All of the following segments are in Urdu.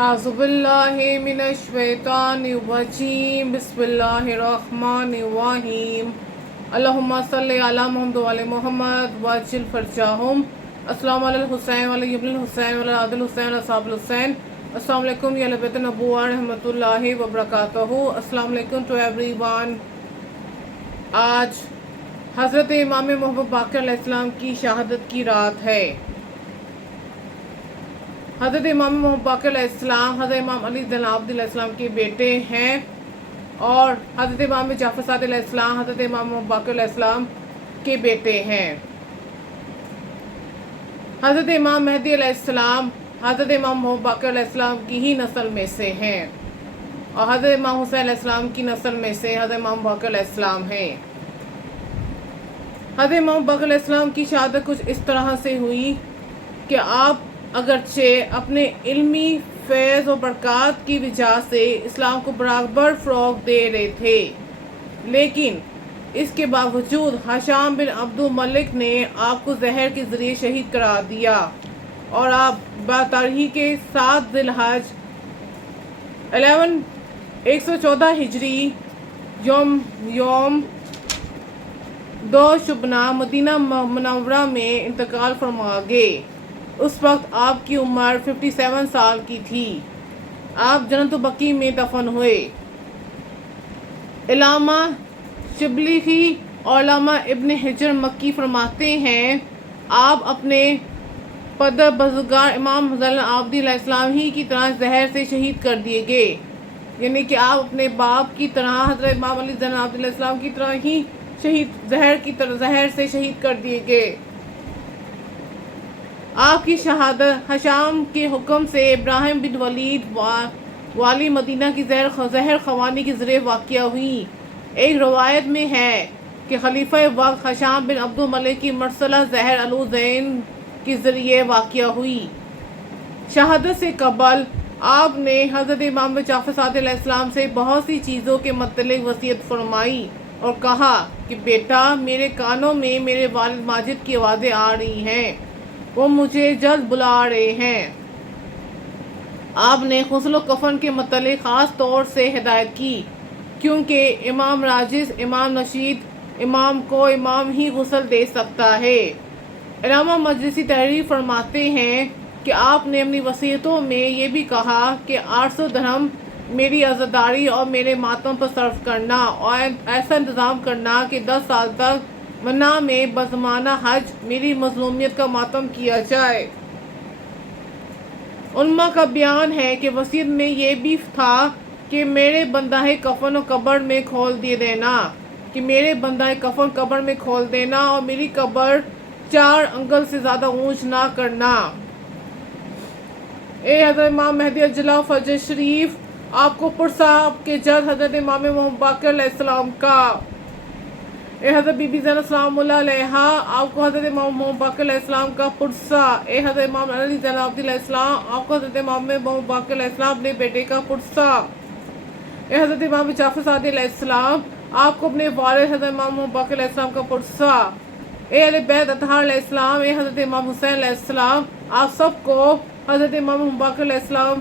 اعوذ باللہ من الشیطان الرجیم بسم اللہ الرحمن الرحیم اللہم صلی علی محمد وعلی محمد وعجل فرجہم السلام علی الحسین وعلی ابن الحسین وعلی عبد الحسین وعلی صحاب الحسین السلام علیکم یا بیت النبوہ رحمۃ اللہ وبرکاتہ. السلام علیکم ٹو ایوری ون. آج حضرت امام محمد باقر علیہ السلام کی شہادت کی رات ہے. حضرت امام محمد باقر علیہ السلام حضرت امام علی زین العابدین علیہ السلام کے بیٹے ہیں اور حضرت امام جعفر صادق علیہ السلام حضرت امام محمد باقر علیہ السلام کے بیٹے ہیں. حضرت امام مہدی علیہ السلام حضرت امام محمد باقر علیہ السلام کی ہی نسل میں سے ہیں اور حضرت امام حسین علیہ السلام کی نسل میں سے حضرت امام باقر علیہ السلام ہیں. حضرت امام باقر علیہ السلام کی شہادت کچھ اس طرح سے ہوئی کہ آپ اگرچہ اپنے علمی فیض و برکات کی وجہ سے اسلام کو برابر فروغ دے رہے تھے، لیکن اس کے باوجود ہشام بن عبد الملک نے آپ کو زہر کے ذریعے شہید کرا دیا اور آپ بتاریخ 7 ذی الحج 114 ہجری یوم 2 شبنہ مدینہ منورہ میں انتقال فرما گئے. اس وقت آپ کی عمر 57 سال کی تھی. آپ جنت بقیع میں دفن ہوئے. علامہ شبلی اور علامہ ابن حجر مکی فرماتے ہیں آپ اپنے پدر بزرگار امام زین العابدین علیہ السلام ہی کی طرح زہر سے شہید کر دیے گئے، یعنی کہ آپ اپنے باپ کی طرح حضرت امام علی زین العابدین علیہ السلام کی طرح ہی زہر سے شہید کر دیے گئے. آپ کی شہادت ہشام کے حکم سے ابراہیم بن ولید والی مدینہ کی زہر خوانی کے ذریعے واقعہ ہوئی. ایک روایت میں ہے کہ خلیفہ وقت ہشام بن عبد الملک کی مرسلہ زہر الزین کے ذریعے واقعہ ہوئی. شہادت سے قبل آپ نے حضرت امام جعفر صادق علیہ السلام سے بہت سی چیزوں کے متعلق وصیت فرمائی اور کہا کہ بیٹا، میرے کانوں میں میرے والد ماجد کی آوازیں آ رہی ہیں، وہ مجھے جلد بلا رہے ہیں. آپ نے غسل و کفن کے متعلق خاص طور سے ہدایت کی، کیونکہ امام راجس، امام نشید امام کو امام ہی غسل دے سکتا ہے. علامہ مجلسی تحریر فرماتے ہیں کہ آپ نے اپنی وصیتوں میں یہ بھی کہا کہ 800 درہم میری عزاداری اور میرے ماتم پر صرف کرنا اور ایسا انتظام کرنا کہ 10 سال تک منع میں بزمانہ حج میری مظلومیت کا ماتم کیا جائے. علماء کا بیان ہے کہ وصیت میں یہ بھی تھا کہ میرے بندہ کفن و قبر میں کھول دینا اور میری قبر 4 انگل سے زیادہ اونچ نہ کرنا. اے حضرت امام مہدی اجلا فجر شریف، آپ کو پرسا آپ کے جد حضرت امام محمد باقر علیہ السلام کا. اے حضرت بی بی زینب السلام اللہ علیہ، آپ کو حضرت امام محمد باقر علیہ السلام کا پرسا. اے حضرت امام علی زین العابدین علیہ السلام، آپ کو حضرت امام محمد باقر علیہ السلام اپنے بیٹے کا پرسا. اے حضرت امام جعفر صادق علیہ السلام، آپ کو اپنے والد حضرت امام محمد باقر علیہ السلام کا پرسا. اے اہل بیت اطہار علیہ السلام، اے حضرت امام حسین علیہ السلام، آپ سب کو حضرت امام محمد باقر علیہ السلام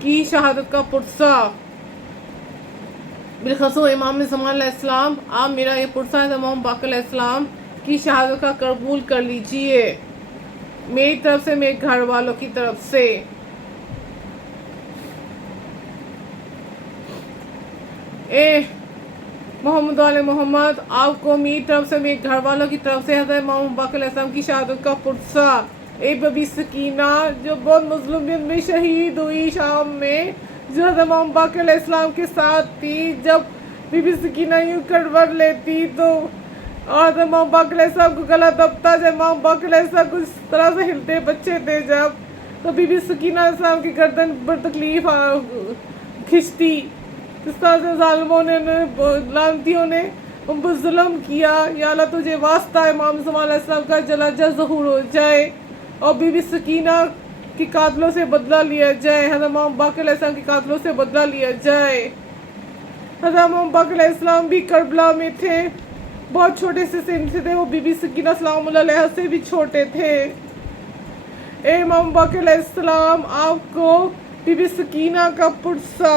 کی شہادت کا پرسا. بالخصوص امام زمان علیہ السلام، آپ میرا یہ پرسا حضرت امام باقر علیہ السلام کی شہادت کا قبول کر لیجئے، میری طرف سے، میرے گھر والوں کی طرف سے. اے محمد علیہ محمد، آپ کو میری طرف سے، میرے گھر والوں کی طرف سے حضرت امام باقر علیہ السلام کی شہادت کا پرسا. اے بی سکینہ، جو بہت مظلومیت میں شہید ہوئی شام میں، جو حضرت امام باقر علیہ السلام کے ساتھ تھی، جب بی سکینہ یوں کروٹ لیتی تو اور حضرت امام باقر علیہ السلام کو گلا دبتا، جب امام باقر علیہ السلام کو اس طرح سے ہلتے بچے تھے جب، تو بی سکینہ علیہ السلام کی گردن پر تکلیف کھنچتی. اس طرح سے ظالموں نے، لعنتیوں نے ان پر ظلم کیا. یا اللہ تجھے واسطہ امام زمان علیہ السلام کا جلا ظہور ہو جائے اور بی سکینہ کی قاتلوں سے بدلہ لیا جائے، حضرت امام باقر علیہ السلام کی قاتلوں سے بدلہ لیا جائے. حضرت امام باقر علیہ السلام بھی کربلا میں تھے، بہت چھوٹے سے سن سے تھے، وہ بی سکینہ سلام اللہ علیہ سے بھی چھوٹے تھے. اے امام باقر علیہ السلام، آپ کو بی بی سکینہ کا پرسہ،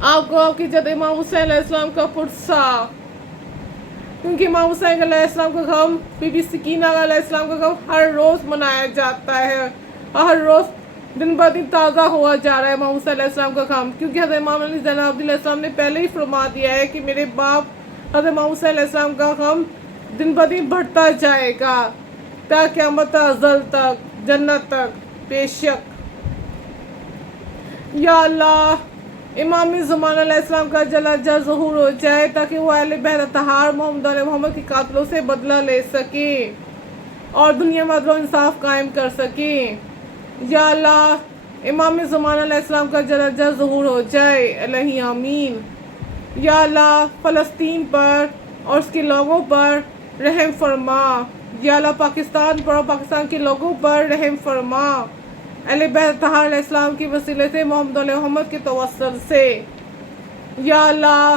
آپ کو آپ کی جد امام حسین علیہ السلام کا پرسہ، کیونکہ امام حسین علیہ السلام کا غم، بی بی سکینہ علیہ السلام کا غم ہر روز منایا جاتا ہے، اور ہر روز دن بہ دن تازہ ہوا جا رہا ہے امام حسین علیہ السلام کا غم، کیونکہ حضرت امام علی زین العابدین علیہ السلام نے پہلے ہی فرما دیا ہے کہ میرے باپ حضرت امام حسین علیہ السلام کا غم دن بہ دن بڑھتا جائے گا تا قیامت ازل تک، جنت تک، بے شک۔ یا اللہ امام زمانہ علیہ السلام کا جل اجل ظہور ہو جائے تاکہ وہ اہل بیت اطہار محمد علیہ محمد کے قاتلوں سے بدلہ لے سکیں اور دنیا میں عدل و انصاف قائم کر سکیں۔ یا اللہ امام زمانہ علیہ السلام کا جل اجل ظہور ہو جائے، الہی آمین۔ یا اللہ فلسطین پر اور اس کے لوگوں پر رحم فرما، یا اللہ پاکستان پر اور پاکستان کے لوگوں پر رحم فرما، اہل بیت اطہار علیہ السلام کی وسیلے سے محمد علیہ محمد کے توسل سے۔ یا اللہ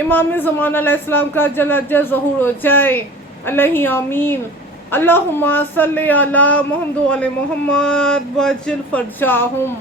امام زمانہ علیہ السلام کا جل اجل ظہور ہو جائے، الہی آمین۔ اللہم صلی علی محمد و علی محمد وعجل فرجاہم۔